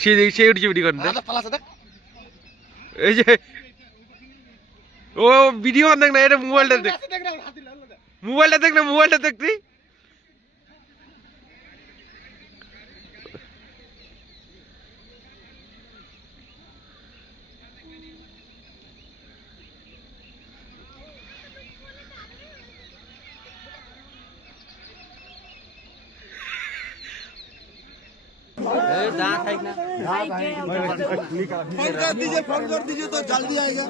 সে উঠছে ভিডিও করেন এই যে ও ভিডিও দেখ না, এটা মোবাইলটা দেখ, মোবাইলটা দেখ না, মোবাইলটা দেখতি। फोन कर दीजिए तो जल्दी आएगा।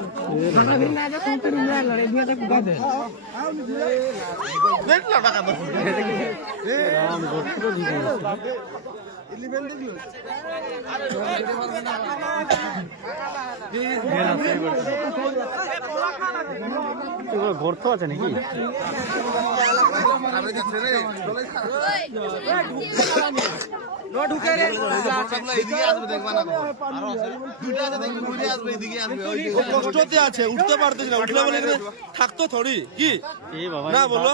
ঘর তো আছে নাকি? কষ্টতে আছে, উঠতে পারতেছি না, উঠলে বলে থাকতো থোড়ি কি না বলো,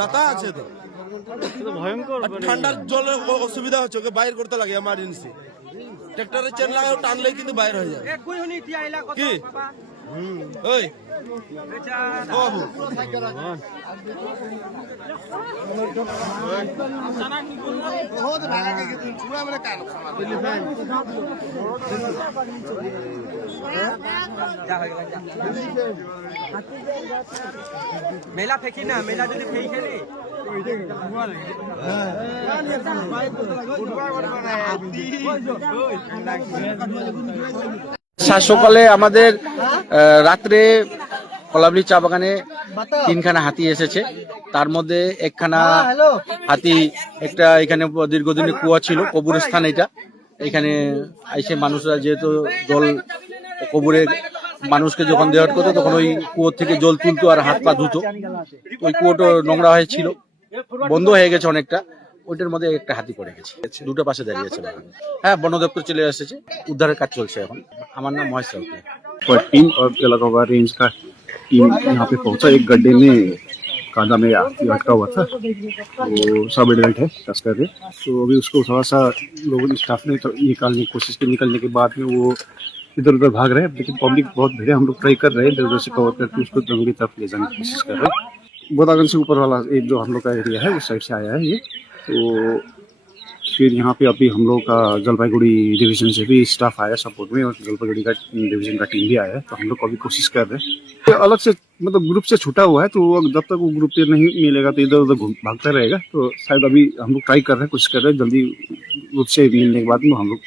দাতা আছে তো ভয়ঙ্কর ঠান্ডার জলের অসুবিধা হচ্ছে, ওকে বাইর করতে লাগে এমার্জেন্সি। ট্রাক্টরের চেন লাগাও, টানলেই কিন্তু বাইর হয়ে যায় কি। ওই বাবু মেলা ফেকি না, মেলা যদি ফেকি খেলে সকালে আমাদের রাত্রে কলাবলি চা বাগানে 3খানা হাতি এসেছে। তার মধ্যে একখানা হাতি একটা এখানে দীর্ঘদিনের কুয়া ছিল, কবরস্থান এটা। এখানে এসে মানুষরা যেহেতু জল কবরে মানুষকে যখন দেওয়া করতো তখন ওই কুয়োর থেকে জল তুলতো আর হাত পা ধুতো। ওই কুয়োটা নোংরা হয়েছিল, বন্ধ হয়ে গেছে অনেকটা। ওইটার মধ্যে একটা হাতি পড়ে গেছে, দুটো পাশে দাঁড়িয়ে আছে। হ্যাঁ, বন দপ্তর চলে এসেছে, উদ্ধারের কাজ চলছে এখন। আমার নাম মহেশ রাউত। टीम और लगा हुआ रेंज का टीम यहाँ पे पहुंचा। एक गड्ढे में कांदा में अटका हुआ था, वो सब एडल्ट है, तस्कर है। तो अभी उसको थोड़ा सा लोगों ने, स्टाफ ने तो निकालने की कोशिश की। निकलने के बाद में वो इधर उधर भाग रहे हैं, लेकिन पब्लिक बहुत भीड़ है। हम लोग ट्राई कर रहे हैं इधर उधर से कवर करके उसको जंगली तरफ ले जाने की कोशिश कर रहे हैं। बोदागंज से ऊपर वाला एक जो हम लोग का एरिया है उस साइड से आया है ये। तो फिर यहाँ पे अभी हम लोग का जलपाईगुड़ी डिवीजन से भी स्टाफ आया सपोर्ट में, और जलपाईगुड़ी का डिवीजन का टीम भी आया है। तो हम लोग अभी कोशिश कर रहे हैं। ये अलग से मतलब ग्रुप से छूटा हुआ है, तो जब तक वो ग्रुप से नहीं मिलेगा तो इधर उधर भागता रहेगा। तो शायद अभी हम लोग ट्राई कर रहे हैं, कोशिश कर रहे हैं, जल्दी ग्रुप से मिलने के बाद में हम लोग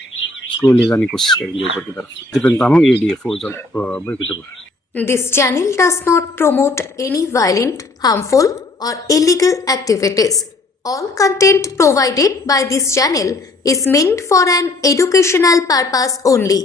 उसको ले जाने की कोशिश करेंगे ऊपर की तरफ। Dipen Tamang, ADF Jalpaiguri. This channel does not promote any violent, harmful, or illegal activities. All content provided by this channel is meant for an educational purpose only.